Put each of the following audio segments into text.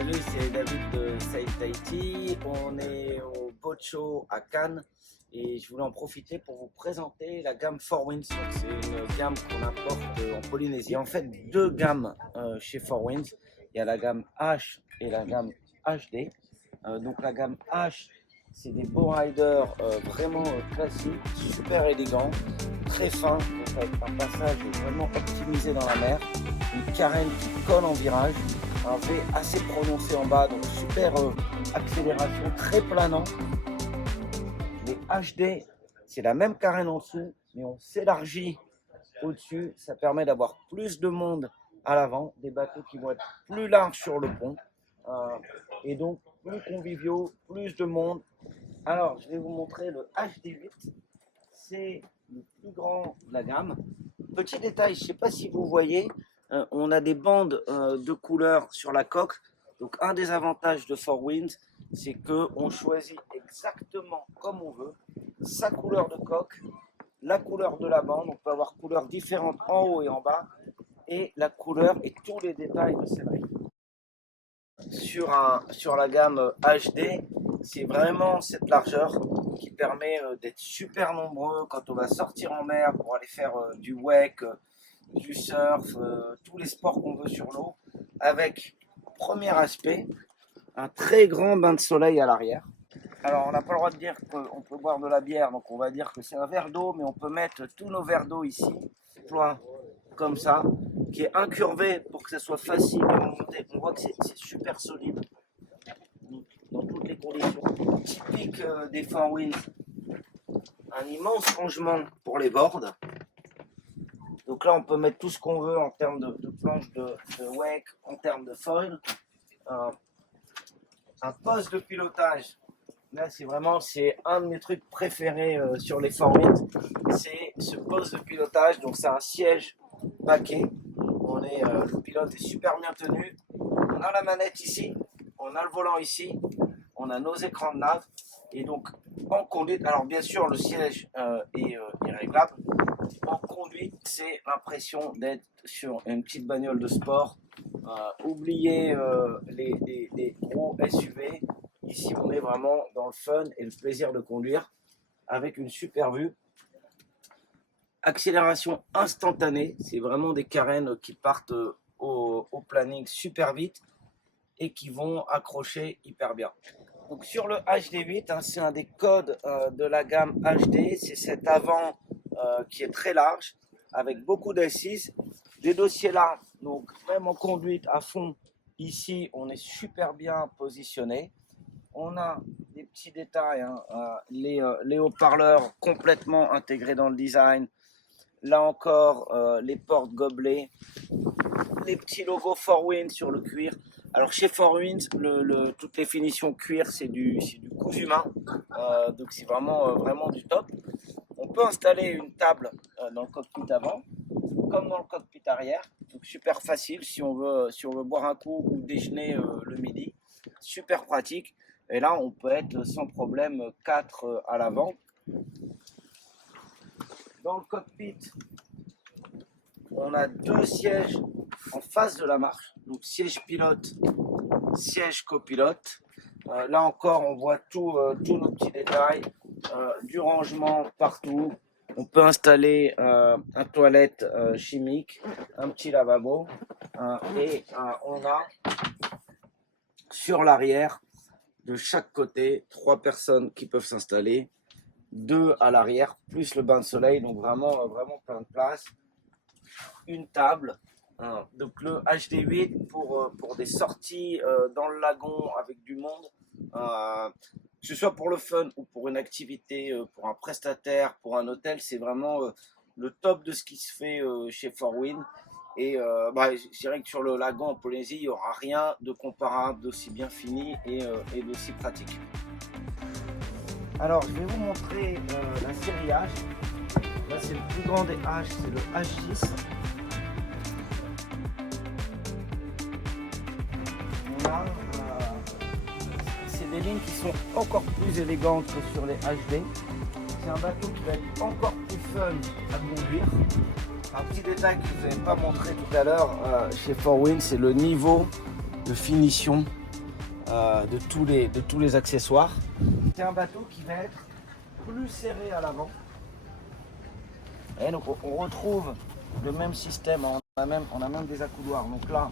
Salut, c'est David de Sail Tahiti. On est au Boat Show à Cannes et je voulais en profiter pour vous présenter la gamme Four Winds. C'est une gamme qu'on importe en Polynésie. Il y a en fait deux gammes chez Four Winds. Il y a la gamme H et la gamme HD. Donc la gamme H, c'est des bowriders vraiment classiques, super élégants, très fins, donc avec un passage vraiment optimisé dans la mer, une carène qui colle en virage, un V assez prononcé en bas, donc super accélération, très planant. Les HD, c'est la même carène en dessous, mais on s'élargit au-dessus, ça permet d'avoir plus de monde à l'avant, des bateaux qui vont être plus larges sur le pont, et donc plus conviviaux, plus de monde. Alors, je vais vous montrer le HD8, c'est le plus grand de la gamme. Petit détail, je ne sais pas si vous voyez, on a des bandes de couleurs sur la coque. Donc, un des avantages de Four Winds, c'est qu'on choisit exactement comme on veut sa couleur de coque, la couleur de la bande. On peut avoir couleurs différentes en haut et en bas, et la couleur et tous les détails de celle-là. Sur la gamme HD, c'est vraiment cette largeur qui permet d'être super nombreux quand on va sortir en mer pour aller faire du wake, du surf, tous les sports qu'on veut sur l'eau, avec, premier aspect, un très grand bain de soleil à l'arrière. Alors on n'a pas le droit de dire qu'on peut boire de la bière, donc on va dire que c'est un verre d'eau, mais on peut mettre tous nos verres d'eau ici, plein comme ça, qui est incurvé pour que ça soit facile de monter. On voit que c'est super solide dans toutes les conditions. Typique des Four Winds, un immense rangement pour les boards. Donc là, on peut mettre tout ce qu'on veut en termes de planches de wake, en termes de foil. Un poste de pilotage. Là, c'est un de mes trucs préférés sur les Four Winds. C'est ce poste de pilotage. Donc, c'est un siège baquet. Le pilote est super bien tenu. On a la manette ici. On a le volant ici. On a nos écrans de nav. Et donc, en conduite, alors bien sûr, le siège est réglable. En conduite, c'est l'impression d'être sur une petite bagnole de sport. Oubliez les gros SUV. Ici, on est vraiment dans le fun et le plaisir de conduire avec une super vue. Accélération instantanée, c'est vraiment des carènes qui partent au planning super vite et qui vont accrocher hyper bien. Donc sur le HD8, c'est un des codes de la gamme HD, c'est cet avant qui est très large avec beaucoup d'assises, des dossiers là, donc même en conduite à fond, ici on est super bien positionné. On a des petits détails, les haut-parleurs complètement intégrés dans le design. Là encore, les portes gobelets, les petits logos Four Winds sur le cuir. Alors chez Four Winds, toutes les finitions cuir, c'est du cousu humain, donc c'est vraiment du top. On peut installer une table dans le cockpit avant, comme dans le cockpit arrière, donc super facile si on veut boire un coup ou déjeuner le midi, super pratique. Et là, on peut être sans problème 4 à l'avant. Dans le cockpit, on a deux sièges en face de la marche. Donc siège pilote, siège copilote. Là encore, on voit tous nos petits détails, du rangement partout. On peut installer un toilette chimique, un petit lavabo. Et on a sur l'arrière, de chaque côté, 3 personnes qui peuvent s'installer, 2 à l'arrière, plus le bain de soleil, donc vraiment plein de place. Une table, donc le HD8 pour des sorties dans le lagon avec du monde, que ce soit pour le fun ou pour une activité, pour un prestataire, pour un hôtel, c'est vraiment le top de ce qui se fait chez Four Winds. Et je dirais que sur le lagon en Polynésie, il n'y aura rien de comparable, d'aussi bien fini et d'aussi pratique. Alors, je vais vous montrer la série H. Là, c'est le plus grand des H, c'est le H6. C'est des lignes qui sont encore plus élégantes que sur les HD. C'est un bateau qui va être encore plus fun à conduire. Un petit détail que je ne vous avais pas montré tout à l'heure chez Four Winds, c'est le niveau de finition de tous les accessoires. C'est un bateau qui va être plus serré à l'avant. Et donc on retrouve le même système, on a même des accoudoirs. Donc là,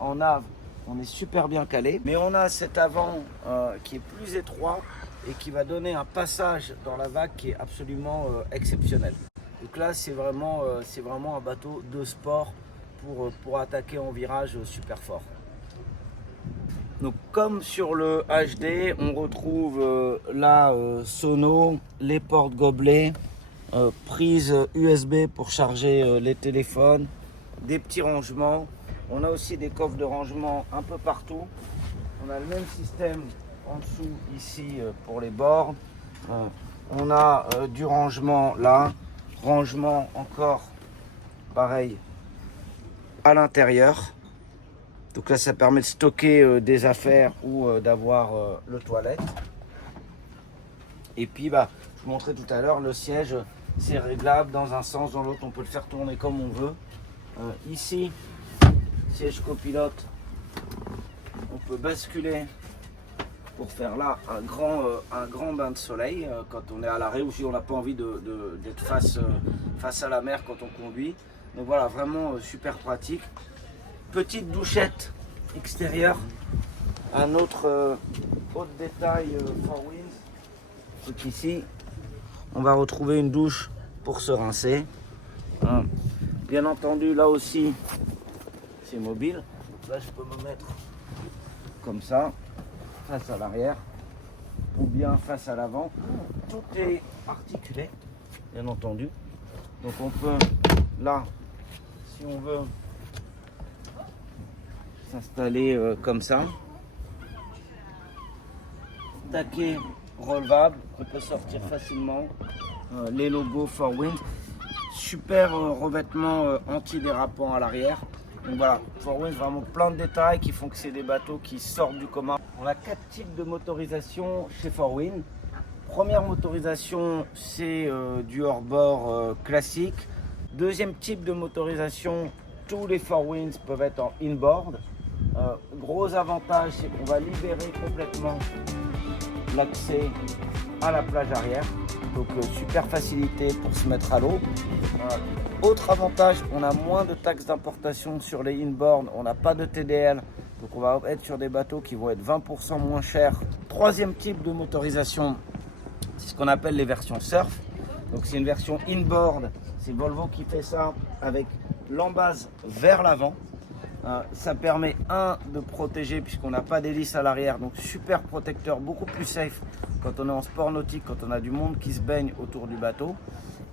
en nav, on est super bien calé, mais on a cet avant qui est plus étroit et qui va donner un passage dans la vague qui est absolument exceptionnel. Donc là, c'est vraiment un bateau de sport pour attaquer en virage super fort. Donc comme sur le HD, on retrouve la sono, les portes gobelets, prise USB pour charger les téléphones, des petits rangements. On a aussi des coffres de rangement un peu partout. On a le même système en dessous ici pour les bords. On a du rangement là, rangement encore pareil à l'intérieur. Donc là, ça permet de stocker des affaires ou d'avoir le toilette. Et puis, je vous montrais tout à l'heure, le siège, c'est réglable dans un sens, dans l'autre. On peut le faire tourner comme on veut. Ici, siège copilote, on peut basculer pour faire là un grand bain de soleil quand on est à l'arrêt ou si on n'a pas envie d'être face à la mer quand on conduit. Donc voilà, vraiment super pratique. Petite douchette extérieure, un autre détail Four Winds, c'est qu'ici on va retrouver une douche pour se rincer. Bien entendu, là aussi c'est mobile, donc là je peux me mettre comme ça, face à l'arrière ou bien face à l'avant. Tout est articulé, bien entendu, donc on peut là, si on veut, s'installer comme ça. Taquet relevable, on peut sortir facilement. Les logos Four Winds. Super revêtement anti-dérapant à l'arrière. Donc voilà, Four Winds, vraiment plein de détails qui font que c'est des bateaux qui sortent du commun. On a 4 types de motorisation chez Four Winds. Première motorisation, c'est du hors-bord classique. Deuxième type de motorisation, tous les Four Winds peuvent être en inboard. Gros avantage, c'est qu'on va libérer complètement l'accès à la plage arrière. Donc super facilité pour se mettre à l'eau. Autre avantage, on a moins de taxes d'importation sur les inboard, on n'a pas de TDL. Donc on va être sur des bateaux qui vont être 20% moins chers. Troisième type de motorisation, c'est ce qu'on appelle les versions surf. Donc c'est une version inboard, c'est Volvo qui fait ça avec l'embase vers l'avant. Ça permet de protéger puisqu'on n'a pas d'hélice à l'arrière, donc super protecteur, beaucoup plus safe quand on est en sport nautique, quand on a du monde qui se baigne autour du bateau.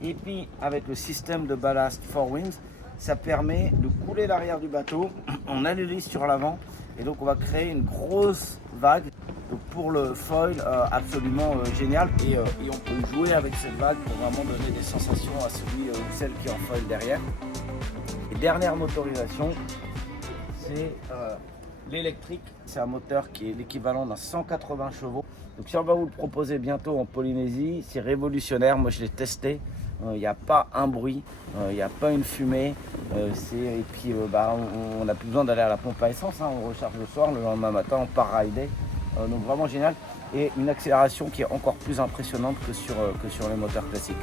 Et puis avec le système de ballast Four Winds, ça permet de couler l'arrière du bateau, on a l'hélice sur l'avant et donc on va créer une grosse vague. Donc pour le foil, absolument génial et on peut jouer avec cette vague pour vraiment donner des sensations à celui ou celle qui est en foil derrière. Et dernière motorisation, c'est l'électrique. C'est un moteur qui est l'équivalent d'un 180 chevaux. Donc si on va vous le proposer bientôt en Polynésie, c'est révolutionnaire. Moi je l'ai testé, il n'y a pas un bruit, il n'y a pas une fumée. Et puis on n'a plus besoin d'aller à la pompe à essence, on recharge le soir, le lendemain matin on part rider. Donc vraiment génial. Et une accélération qui est encore plus impressionnante que sur les moteurs classiques.